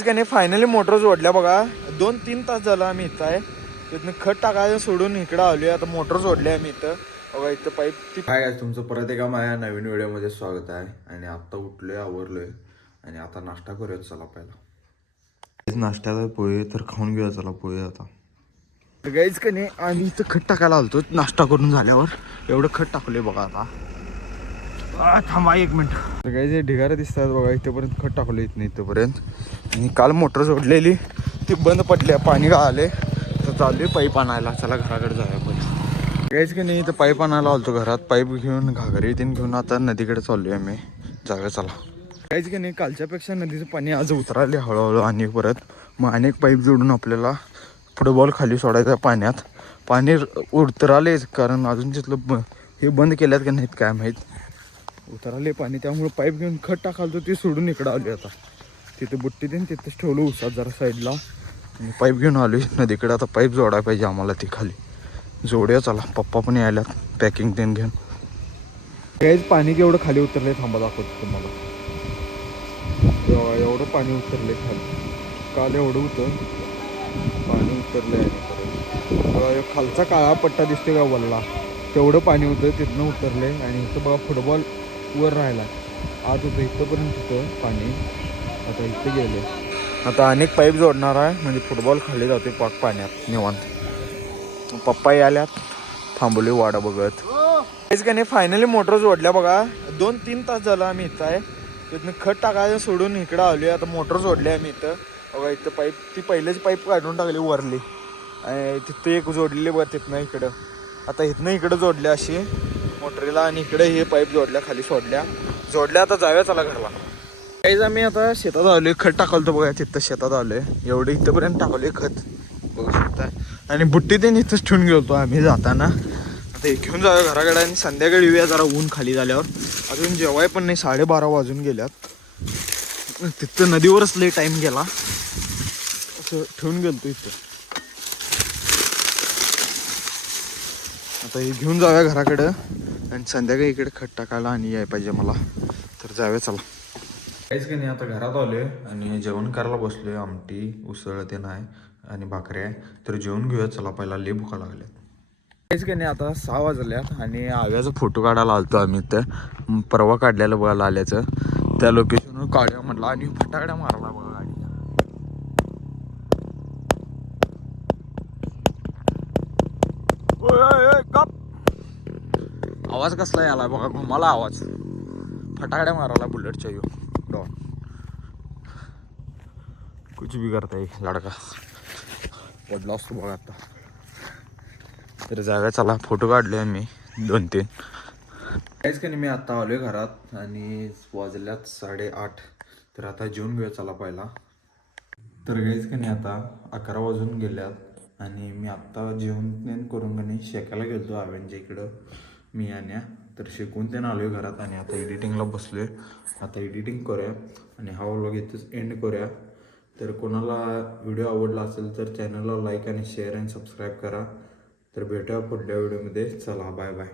का नाही finally motor जोडल्या बघा. 2-3 तास झालं आम्ही इथं आहे. तिथनं खत टाकायचं सोडून इकडं आलोय. आता मोटर जोडली आम्ही इथं बघा. इथं पाईप काय तुमचं परत एका माझ्या नवीन व्हिडिओमध्ये स्वागत आहे. आणि आता उठलोय, आवरलोय आणि आता नाश्ता करूया. चला पहिला नाश्त्याला पोहे तर खाऊन घेऊया. चला पोहे आता गाईच का नाही आम्ही इथं खत टाकायला आलतो. नाश्ता करून झाल्यावर एवढं खत टाकलंय बघा. आता थांबा 1 मिनिट. काही जे ढिगारे दिसतात बघा. इथेपर्यंत खत टाकलं इथं इथंपर्यंत. आणि काल मोटर जोडलेली ती बंद पडली. पाणी आले तर चालू आहे पाईप आणायला. चला घराकडे जाऊया पण. काहीच की नाही इथं पाईप आणायला आलतो घरात. पाईप घेऊन घागरी तीन घेऊन आता नदीकडे चाललोय आम्ही. जाऊया चला. काहीच की नाही कालच्यापेक्षा नदीचं पाणी आज उतराले हळूहळू. आणि परत मग अनेक पाईप जोडून आपल्याला फुटबॉल खाली सोडायचं पाण्यात. पाणी उतरालेच कारण अजून तिथलं हे बंद केल्यात का नाहीत काय माहीत. उतराले पाणी त्यामुळे पाईप घेऊन खत टाकाल तर ती सोडून इकडं आली. आता तिथे बुट्टी देऊन तिथंच ठेवलं उसात जरा साईडला. आणि पाईप घेऊन आलो नदीकडे. आता पाईप जोडायला पाहिजे आम्हाला ती खाली. जोड्या चला. पप्पा पण यायल्यात पॅकिंग देऊन घेऊन. काहीच पाणी केवढं खाली उतरले थांबा दाखवतो तुम्हाला. एवढं पाणी उतरले खाली. काल एवढं होतं पाणी उतरलं आहे. खालचा काळा पट्टा दिसते का वल्ला तेवढं पाणी होतं. तिथनं उतरले आणि इथं बघा फुटबॉल वर राहिला. आज होतं इथंपर्यंत होतं पाणी. आता इथं गेले. आता अनेक पाईप जोडणार आहे म्हणजे फुटबॉल खाली जाते पाक पाण्यात निवांत. पप्पा याल्यात थांबवले वाडा बघत. काहीच का नाही फायनली मोटर जोडल्या बघा. 2-3 तास झालं आम्ही इथं आहे. तिथनं खत टाकायचं सोडून इकडं आलोय. आता मोटर जोडली आम्ही इथं बघा. इथं पाईप ती पहिलेच पाईप काढून टाकली वरली. आणि तिथं एक जोडलेली बघा तिथनं इकडं. आता इथनं इकडं जोडल्या अशी मोटरीला. आणि इकडे हे पाईप जोडल्या खाली जोडल्या. आता जाऊया चला घरला. काहीच आम्ही आता शेतात आलोय. खत टाकलं बघा. तिथं शेतात आलोय. एवढं इथंपर्यंत टाकलोय खत बघू शकता. आणि बुट्टी ते इथंच ठेवून गेलो आम्ही जाताना. आता हे घेऊन जाऊया घराकडे आणि संध्याकाळी येऊया जरा ऊन खाली झाल्यावर. अजून जेवाय पण नाही 12:30 वाजून गेल्यात. तिथं नदीवरच लय टाईम गेला. असं ठेवून गेलतो इथं. आता हे घेऊन जाऊया घराकडं आणि संध्याकाळी इकडे खत टाकायला आणि याय पाहिजे मला. तर जाऊया चला. काहीच की नाही आता घरात आलोय आणि जेवण करायला बसलोय. आमटी उसळ ते नाही आणि भाकरी आहे. तर जेवण घेऊया चला पहिला. लय भुका लागल्यात. काहीच की नाही आता 6 वाजल्यात आणि आव्याचा फोटो काढायला आलतो आम्ही इथं. परवा काढलेलं बघा लाल्याचं. त्या लोकेशनवर काढूया म्हटलं आणि फटाकड्या मारला बघा गाडीला. आवाज कसला याला बघा. घुमाला आवाज. फटाकड्या मारायला बुलेटच्या यो डॉन. कुछ भी करता है लड़का. पडला असतो बघा आता. तर जागा चला. फोटो काढले आम्ही 2-3. काहीच की नाही मी आता आलोय घरात आणि वाजल्यात 8:30. तर आता जेवून घेऊया चला पहिला. तर काहीच की नाही आता 11 वाजून गेल्यात आणि मी आत्ता जेवण करून का नाही शेकायला गेलतो आव्यांच्या इकडं मी आणि तर शेकून त्यानं आलोय घरात. आणि आता एडिटिंगला बसलोय. आता एडिटिंग करूया आणि हा व्लॉग इथंच एंड करूया. तर कोणाला व्हिडिओ आवडला असेल तर चॅनलला लाईक आणि शेअर आणि सबस्क्राईब करा. तर भेटूया पुढल्या व्हिडिओमध्ये. चला बाय बाय.